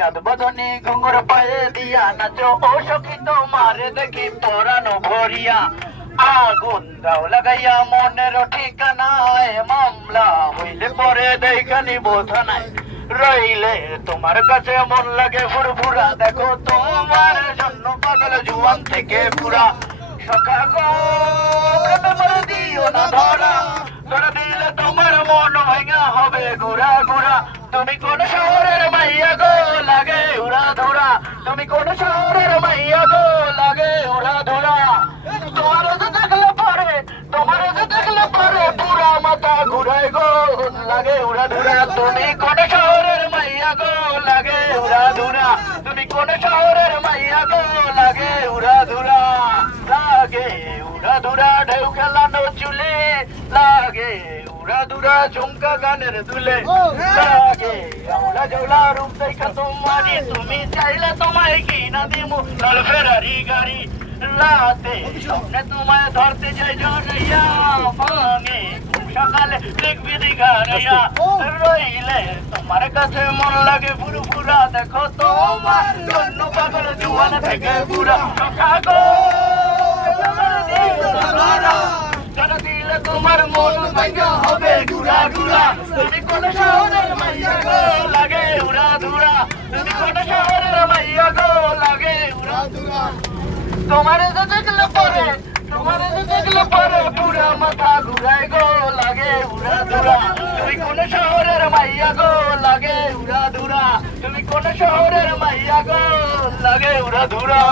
চাঁদ বদনে ঘুঙুর পায়ে দিয়া নাচো ও সখী তোমারে দেখি পরানো ভরিয়া আগুন দাও লাগাইয়া মনের ঠিকানায় মামলা হইলে পরে দেখানি বোধনায় রইলে তোমার কাছে মন লাগে ফুরফুরা দেখো তোমার জন্য পাগল জুয়ান থেকে পুরা সখা গো তোমার দিও না ধরা ধরা দিলে তোমার মন ভাঙা হবে ঘুরা ঘুরা তুমি কোন শহরের মাইয়া গো লাগে উড়া ধুরা তুমি কোন শহরের মাইয়া গো লাগে উড়া ধুরা তোমার দেখলে পরে পুরা মাথা ঘুরাই গো লাগে উড়া ধুরা তুমি কোন শহরের মাইয়া গো লাগে উড়া ধুরা তুমি কোন শহরের মাইয়া গো লাগে উড়া ধুরা লাগে উড়া ধুরা ঢেউ খেলানো চুলে লাগে উড়া ধুরা ঝুমকা গানের দুলে লাগে আওলা জওলা রূপ দেখা তোমারি তুমি চাইলে তোমায় কিনা দিমু লাল ফেরারি গাড়ি রাতে স্বপ্নে তোমায় ধরতে যাই জড়াইয়া ভাঙে সকালে দেখবি দিঘারাইয়া রইলে তোমার কাছে মন লাগে ফুরফুরা দেখো তোমার জন্য পাগল জুয়ান থেকে পুরা সখা গো জানা দিলে তোমার মন ভাঙা হবে ঘুরা ঘুরা তুমি কোন শহরের মাইয়া গো লাগে উড়া ধুরা তুমি কোন শহরের মাইয়া গো লাগে উড়া ধুরা তোমারে দেখলে পরে পুরা মাথা ঘুরাই গো লাগে উড়া ধুরা তুমি কোন শহরের মাইয়া গো লাগে উড়া ধুরা তুমি কোন শহরের মাইয়া গো লাগে উড়া ধুরা